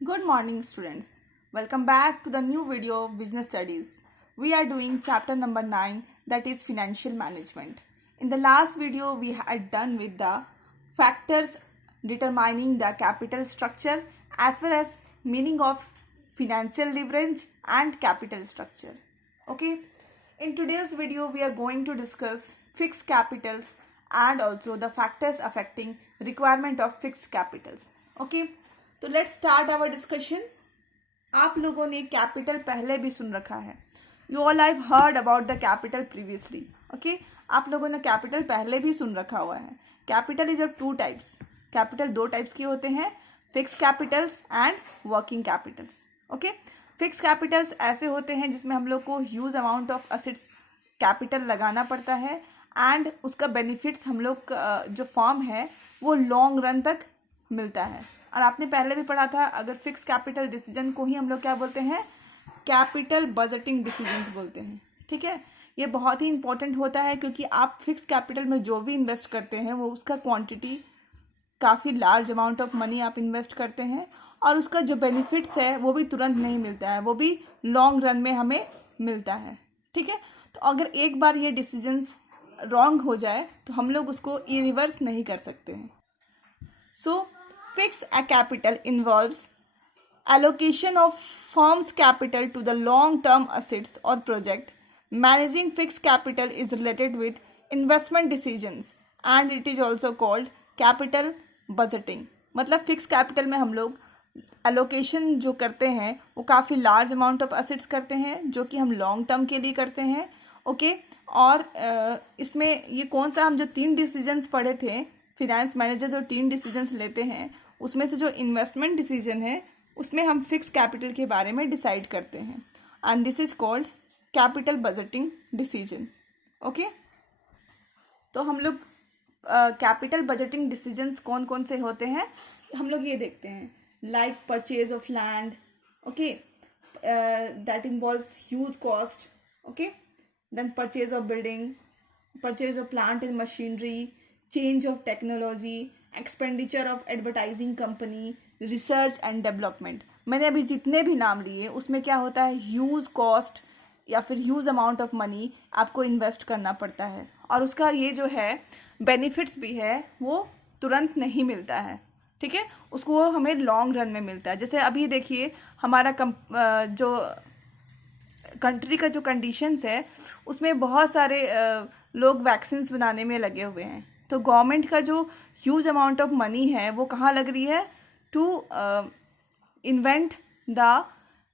Good morning, students. Welcome back to the new video of Business Studies. We are doing chapter number 9, that is financial management. In the last video, we had done with the factors determining the capital structure as well as meaning of financial leverage and capital structure. Okay. In today's video, we are going to discuss fixed capitals and also the factors affecting requirement of fixed capitals. Okay. तो let's start our discussion. आप लोगों ने capital पहले भी सुन रखा है. You all have heard about the capital previously. Okay, आप लोगों ने कैपिटल पहले भी सुन रखा हुआ है. Capital is of two types. Capital दो टाइप्स के होते हैं, fix Capitals and working Capitals. Okay, fix Capitals ऐसे होते हैं जिसमें हम लोग को huge amount of assets capital लगाना पड़ता है एंड उसका बेनिफिट्स हम लोग जो फॉर्म है वो लॉन्ग रन तक मिलता है. और आपने पहले भी पढ़ा था, अगर फिक्स कैपिटल डिसीजन को ही हम लोग क्या बोलते हैं, कैपिटल बजटिंग डिसीजंस बोलते हैं. ठीक है, ये बहुत ही इंपॉर्टेंट होता है क्योंकि आप फिक्स कैपिटल में जो भी इन्वेस्ट करते हैं वो उसका क्वांटिटी काफ़ी लार्ज अमाउंट ऑफ मनी आप इन्वेस्ट करते हैं और उसका जो बेनिफिट्स है वो भी तुरंत नहीं मिलता है, वो भी लॉन्ग रन में हमें मिलता है. ठीक है, तो अगर एक बार ये डिसीजंस रॉन्ग हो जाए तो हम लोग उसको रिवर्स नहीं कर सकते हैं. सो fixed capital involves allocation of firm's capital to the long-term assets or project. Managing fixed capital is related with investment decisions and it is also called capital budgeting. मतलब fixed capital में हम लोग allocation जो करते हैं वो काफ़ी large amount of assets करते हैं जो कि हम long term के लिए करते हैं. ओके, और इसमें ये कौन सा हम जो 3 डिसीजंस पढ़े थे, फिनेंस मैनेजर जो 3 डिसीजंस लेते हैं उसमें से जो इन्वेस्टमेंट डिसीजन है उसमें हम फिक्स कैपिटल के बारे में डिसाइड करते हैं and this is called capital budgeting decision. Okay, तो हम लोग कैपिटल बजटिंग डिसीजंस कौन कौन से होते हैं हम लोग ये देखते हैं. Like purchase of land, okay, that involves huge cost. Okay, then purchase of building, purchase of plant and machinery, change of technology, expenditure of advertising company, research and development. मैंने अभी जितने भी नाम लिए उसमें क्या होता है, ह्यूज कॉस्ट या फिर ह्यूज अमाउंट ऑफ मनी आपको इन्वेस्ट करना पड़ता है और उसका ये जो है बेनिफिट्स भी है वो तुरंत नहीं मिलता है. ठीक है, उसको वो हमें लॉन्ग रन में मिलता है. जैसे अभी देखिए हमारा जो कंट्री का जो कंडीशंस है उसमें बहुत सारे लोग वैक्सीन्स बनाने में लगे हुए हैं. तो गवर्नमेंट का जो ह्यूज अमाउंट ऑफ मनी है वो कहाँ लग रही है, to invent the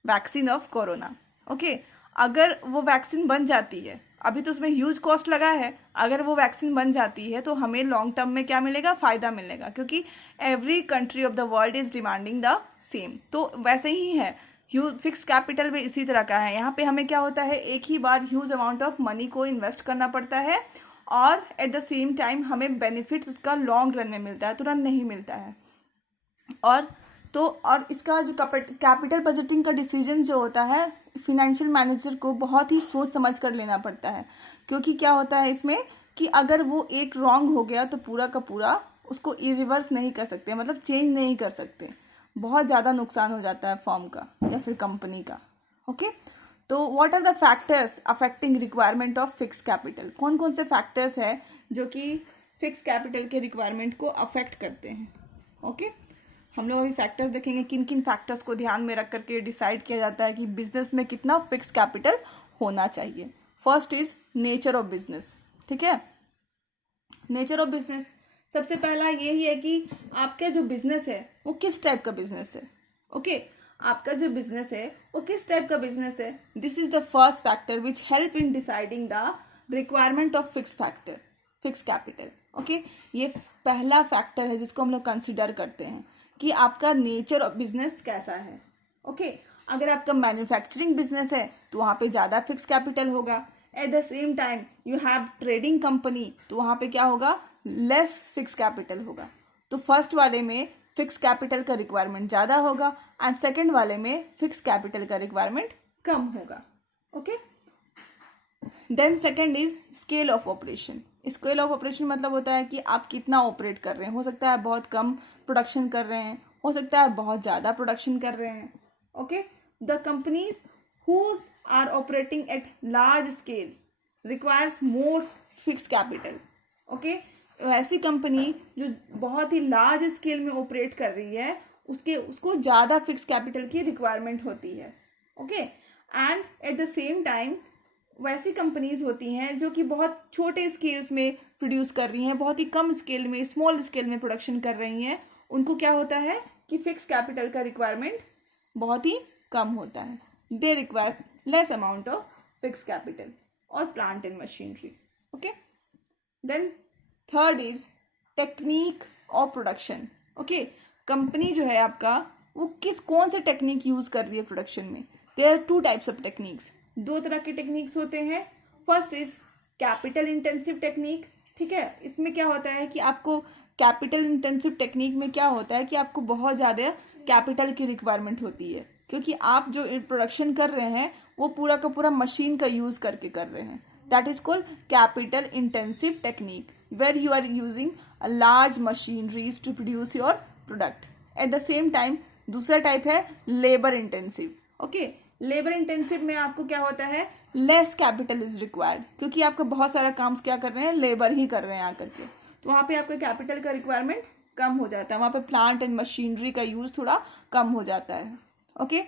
vaccine of corona. Okay, अगर वो वैक्सीन बन जाती है, अभी तो उसमें ह्यूज कॉस्ट लगा है, अगर वो वैक्सीन बन जाती है तो हमें लॉन्ग टर्म में क्या मिलेगा, फ़ायदा मिलेगा क्योंकि every country of the world is demanding the same. तो वैसे ही है, फिक्स कैपिटल भी इसी तरह का है. यहाँ पे हमें क्या होता है, एक ही बार ह्यूज अमाउंट ऑफ मनी को इन्वेस्ट करना पड़ता है और एट द सेम टाइम हमें बेनिफिट्स उसका लॉन्ग रन में मिलता है, तुरंत नहीं मिलता है. और इसका जो कैपिटल बजटिंग का डिसीजन जो होता है फिनेंशियल मैनेजर को बहुत ही सोच समझ कर लेना पड़ता है क्योंकि क्या होता है इसमें कि अगर वो एक रॉन्ग हो गया तो पूरा का पूरा उसको रिवर्स नहीं कर सकते, मतलब चेंज नहीं कर सकते. बहुत ज़्यादा नुकसान हो जाता है फर्म का या फिर कंपनी का. ओके, तो what are the factors affecting requirement of fix capital. कौन कौन से फैक्टर्स है जो कि फिक्स कैपिटल के रिक्वायरमेंट को अफेक्ट करते हैं. ओके, हम लोग अभी फैक्टर्स देखेंगे, किन किन फैक्टर्स को ध्यान में रख करके डिसाइड किया जाता है कि बिजनेस में कितना फिक्स कैपिटल होना चाहिए. First is nature of business. ठीक है, नेचर ऑफ बिजनेस सबसे पहला यही है कि आपका जो बिजनेस है वो किस टाइप का बिजनेस है. ओके, आपका जो बिजनेस है वो किस टाइप का बिजनेस है. This is the first factor which help in deciding the requirement of fix capital. Okay, ये पहला फैक्टर है जिसको हम लोग कंसिडर करते हैं कि आपका नेचर ऑफ बिजनेस कैसा है. ओके, अगर आपका मैन्युफैक्चरिंग बिजनेस है तो वहाँ पे ज़्यादा फिक्स कैपिटल होगा. Eight the same time you have trading company तो वहाँ पे क्या होगा, लेस फिक्स कैपिटल होगा. तो फर्स्ट वाले में फिक्स कैपिटल का रिक्वायरमेंट ज़्यादा होगा एंड सेकंड वाले में फिक्स कैपिटल का रिक्वायरमेंट कम होगा. Okay, then second is scale of operation. Scale of operation मतलब होता है कि आप कितना ऑपरेट कर रहे हैं. हो सकता है आप बहुत कम प्रोडक्शन कर रहे हैं, हो सकता है बहुत ज़्यादा प्रोडक्शन कर रहे हैं. Okay, the companies whose are operating at large scale requires more fix capital. Okay, ऐसी कंपनी जो बहुत ही लार्ज स्केल में ऑपरेट कर रही है उसको ज़्यादा फिक्स कैपिटल की रिक्वायरमेंट होती है. Okay, and eight the same time वैसी कंपनीज होती हैं जो कि बहुत छोटे स्केल्स में प्रोड्यूस कर रही हैं, बहुत ही कम स्केल में, स्मॉल स्केल में प्रोडक्शन कर रही हैं. उनको क्या होता है कि फिक्स कैपिटल का रिक्वायरमेंट बहुत ही कम होता है. They require less amount of fix capital और plant and machinery. Okay, then third is technique of production. Okay, company जो है आपका वो कौन से टेक्निक यूज कर रही है प्रोडक्शन में. There are 2 types of techniques. 2 तरह के टेक्निक्स होते हैं. First is capital intensive technique. ठीक है, इसमें क्या होता है कि आपको कैपिटल इंटेंसिव टेक्निक में क्या होता है कि आपको बहुत ज़्यादा कैपिटल की रिक्वायरमेंट होती है, क्योंकि आप जो प्रोडक्शन कर रहे हैं वो पूरा का पूरा मशीन का यूज़ करके कर रहे हैं. That is called capital intensive technique where you are using a large machineries to produce your product. At the same time दूसरा टाइप है labour intensive. Okay, labour intensive में आपको क्या होता है, लेस कैपिटल इज रिक्वायर्ड, क्योंकि आपका बहुत सारा काम क्या कर रहे हैं, लेबर ही कर रहे हैं आकर के. तो वहाँ पे आपका कैपिटल का रिक्वायरमेंट कम हो जाता है, वहाँ पे प्लांट एंड मशीनरी का यूज थोड़ा कम हो जाता है. Okay,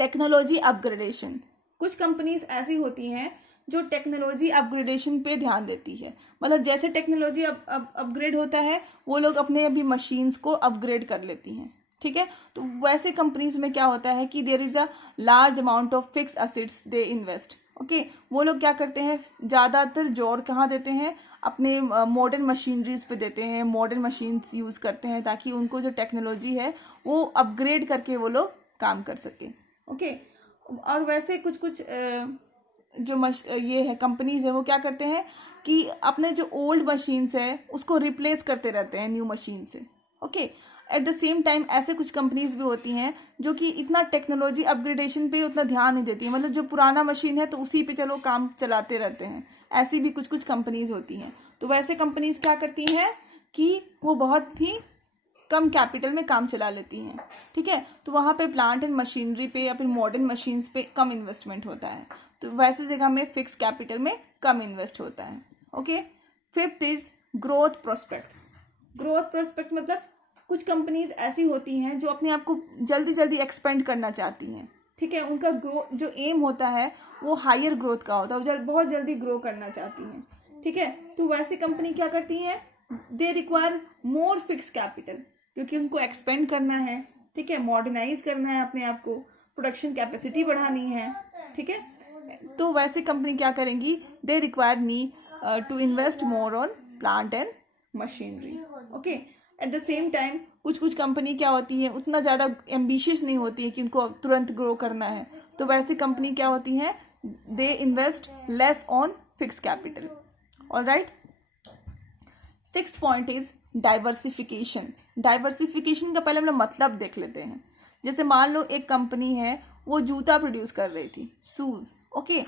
technology upgradation. कुछ कंपनीज ऐसी होती हैं जो टेक्नोलॉजी अपग्रेडेशन पे ध्यान देती है. मतलब जैसे टेक्नोलॉजी अपग्रेड होता है वो लोग अपने अभी मशीन्स को अपग्रेड कर लेती हैं. ठीक है, तो वैसे कंपनीज में क्या होता है कि there is a large amount of fix assets they invest. Okay, वो लोग क्या करते हैं, ज़्यादातर जोर कहाँ देते हैं, अपने मॉडर्न मशीनरीज पे देते हैं, मॉडर्न मशीन्स यूज़ करते हैं ताकि उनको जो टेक्नोलॉजी है वो अपग्रेड करके वो लोग काम कर सकें. ओके, और वैसे कुछ कुछ ये है कंपनीज है वो क्या करते हैं कि अपने जो ओल्ड मशीन्स है उसको रिप्लेस करते रहते हैं न्यू मशीन से. Okay, at the same time ऐसे कुछ कंपनीज भी होती हैं जो कि इतना टेक्नोलॉजी अपग्रेडेशन पे उतना ध्यान नहीं देती है, मतलब जो पुराना मशीन है तो उसी पे चलो काम चलाते रहते हैं. ऐसी भी कुछ कुछ कंपनीज होती हैं. तो वैसे कंपनीज क्या करती हैं कि वो बहुत ही कम कैपिटल में काम चला लेती हैं. ठीक है, तो वहाँ पे प्लांट एंड मशीनरी पे या फिर मॉडर्न मशीन्स पे कम इन्वेस्टमेंट होता है. तो वैसे जगह में फिक्स कैपिटल में कम इन्वेस्ट होता है. Okay, fifth is growth prospects. Growth prospect मतलब कुछ कंपनीज ऐसी होती हैं जो अपने आप को जल्दी जल्दी एक्सपेंड करना चाहती हैं. ठीक है, उनका जो एम होता है वो हायर ग्रोथ का होता है, बहुत जल्दी ग्रो करना चाहती हैं. ठीक है, तो वैसी कंपनी क्या करती हैं, they require more fix capital, क्योंकि उनको एक्सपेंड करना है. ठीक है, मॉडर्नाइज करना है अपने आप को, प्रोडक्शन कैपेसिटी बढ़ानी है. ठीक है, तो वैसे कंपनी क्या करेंगी, they require need to invest more on plant and machinery. Okay, at the same time कुछ कुछ कंपनी क्या होती है उतना ज़्यादा एम्बिशियस नहीं होती है कि उनको तुरंत ग्रो करना है. तो वैसी कंपनी क्या होती है, they invest less on fix capital. Alright, sixth point is diversification. Diversification का पहले हम लोग मतलब देख लेते हैं. जैसे मान लो एक कंपनी है वो जूता प्रोड्यूस कर रही थी, शूज़. ओके,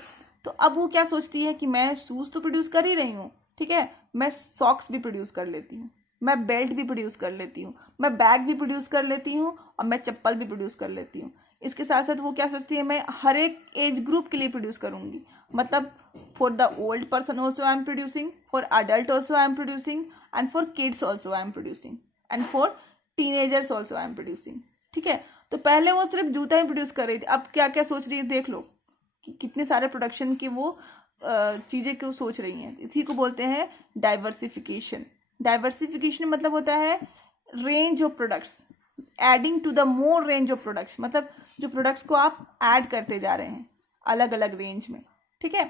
तो अब वो क्या सोचती है कि मैं शूज़ तो प्रोड्यूस कर ही रही हूँ, ठीक है, मैं सॉक्स भी प्रोड्यूस कर लेती हूँ, मैं बेल्ट भी प्रोड्यूस कर लेती हूँ, मैं बैग भी प्रोड्यूस कर लेती हूँ और मैं चप्पल भी प्रोड्यूस कर लेती हूँ. इसके साथ साथ वो क्या सोचती है, मैं हर एक एज ग्रुप के लिए प्रोड्यूस करूँगी. मतलब for the old person also I am producing, for adult also I am producing, and for kids also I am producing, and for teenagers also I am producing. ठीक है, तो पहले वो सिर्फ जूता ही प्रोड्यूस कर रही थी, अब क्या क्या सोच रही है देख लो कि कितने सारे प्रोडक्शन की वो चीज़ें क्यों सोच रही हैं. इसी को बोलते हैं डाइवर्सिफिकेशन. डाइवर्सिफिकेशन मतलब होता है range of products, adding to the more range of products, मतलब जो प्रोडक्ट्स को आप ऐड करते जा रहे हैं अलग अलग रेंज में. ठीक है,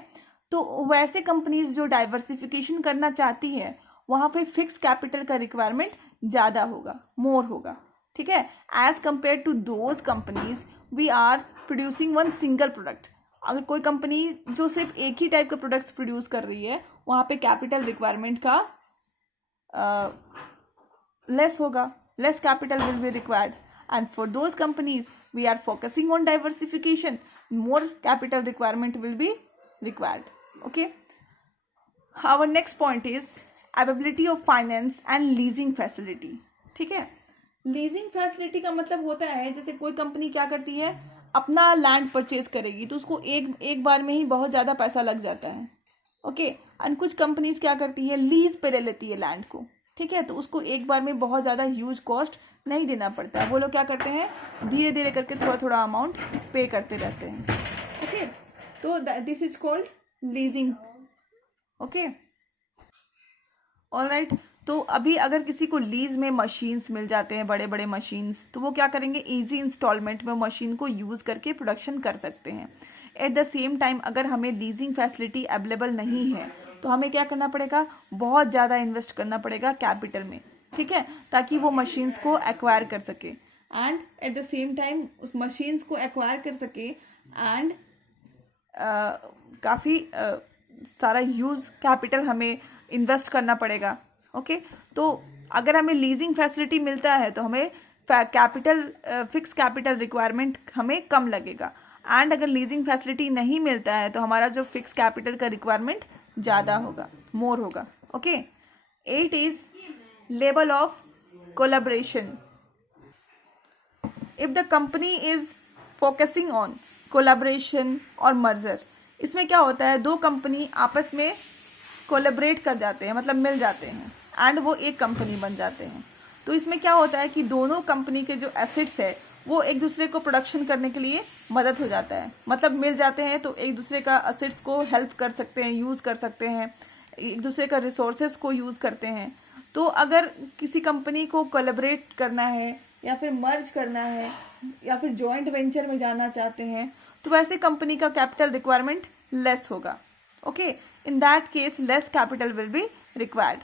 तो वैसे कंपनीज जो डाइवर्सिफिकेशन करना चाहती है वहाँ पे फिक्स कैपिटल का रिक्वायरमेंट ज़्यादा होगा, मोर होगा. ठीक है, as compare to those companies we are producing one single product. अगर कोई कंपनी जो सिर्फ एक ही टाइप का प्रोडक्ट्स प्रोड्यूस कर रही है वहाँ पे कैपिटल रिक्वायरमेंट का लेस होगा, less capital will be required. And for those companies we are focusing on diversification, more capital requirement will be required. Okay, our next point is availability of finance and leasing facility. ठीक है, leasing facility का मतलब होता है जैसे कोई company क्या करती है, अपना लैंड परचेज करेगी तो उसको एक बार में ही बहुत ज़्यादा पैसा लग जाता है। ओके, एंड कुछ कंपनीज क्या करती है, लीज पे ले लेती है लैंड को, ठीक है, तो उसको एक बार में बहुत ज़्यादा ह्यूज कॉस्ट नहीं देना पड़ता। वो लोग क्या करते हैं, धीरे धीरे करके थोड़ा थोड़ा अमाउंट पे करते रहते हैं। ओके, तो this is called leasing. Okay, alright. तो अभी अगर किसी को लीज में मशीन्स मिल जाते हैं, बड़े बड़े मशीन्स, तो वो क्या करेंगे, इजी इंस्टॉलमेंट में मशीन को यूज़ करके प्रोडक्शन कर सकते हैं। एट द सेम टाइम अगर हमें लीजिंग फैसिलिटी अवेलेबल नहीं है तो हमें क्या करना पड़ेगा, बहुत ज़्यादा इन्वेस्ट करना पड़ेगा कैपिटल में, ठीक है, ताकि वो मशीन्स को एक्वायर कर सके and eight the same time उस मशीन्स को एक्वायर कर सके एंड काफ़ी सारा ह्यूज कैपिटल हमें इन्वेस्ट करना पड़ेगा। ओके, तो अगर हमें लीजिंग फैसिलिटी मिलता है तो हमें कैपिटल फिक्स कैपिटल रिक्वायरमेंट हमें कम लगेगा, एंड अगर लीजिंग फैसिलिटी नहीं मिलता है तो हमारा जो फिक्स कैपिटल का रिक्वायरमेंट ज़्यादा होगा, मोर होगा। Okay, 8 is level of collaboration. If the company is focusing on collaboration और मर्जर, इसमें क्या होता है, दो कंपनी आपस में कोलैबोरेट कर जाते हैं, मतलब मिल जाते हैं एंड वो एक कंपनी बन जाते हैं। तो इसमें क्या होता है कि दोनों कंपनी के जो एसेट्स है वो एक दूसरे को प्रोडक्शन करने के लिए मदद हो जाता है, मतलब मिल जाते हैं तो एक दूसरे का एसेट्स को हेल्प कर सकते हैं, यूज़ कर सकते हैं, एक दूसरे का रिसोर्सेज को यूज़ करते हैं। तो अगर किसी कंपनी को कोलैबोरेट करना है या फिर मर्ज करना है या फिर जॉइंट वेंचर में जाना चाहते हैं तो वैसे कंपनी का कैपिटल रिक्वायरमेंट लेस होगा। Okay, in that case less capital will be required.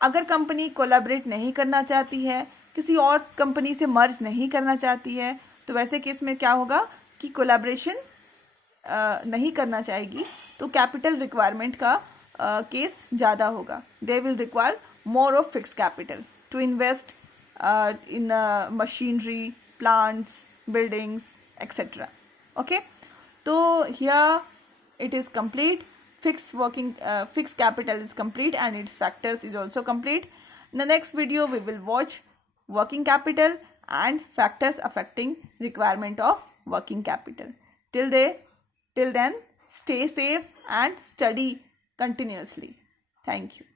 अगर कंपनी कोलैबोरेट नहीं करना चाहती है, किसी और कंपनी से मर्ज नहीं करना चाहती है, तो वैसे केस में क्या होगा कि कोलैबोरेशन नहीं करना चाहेगी तो कैपिटल रिक्वायरमेंट का केस ज़्यादा होगा। They will require more of fix capital to invest in machinery, plants, buildings, etc. Okay, so here it is complete. Fixed capital is complete and its factors is also complete. In the next video we will watch working capital and factors affecting requirement of working capital. Till then, stay safe and study continuously. Thank you.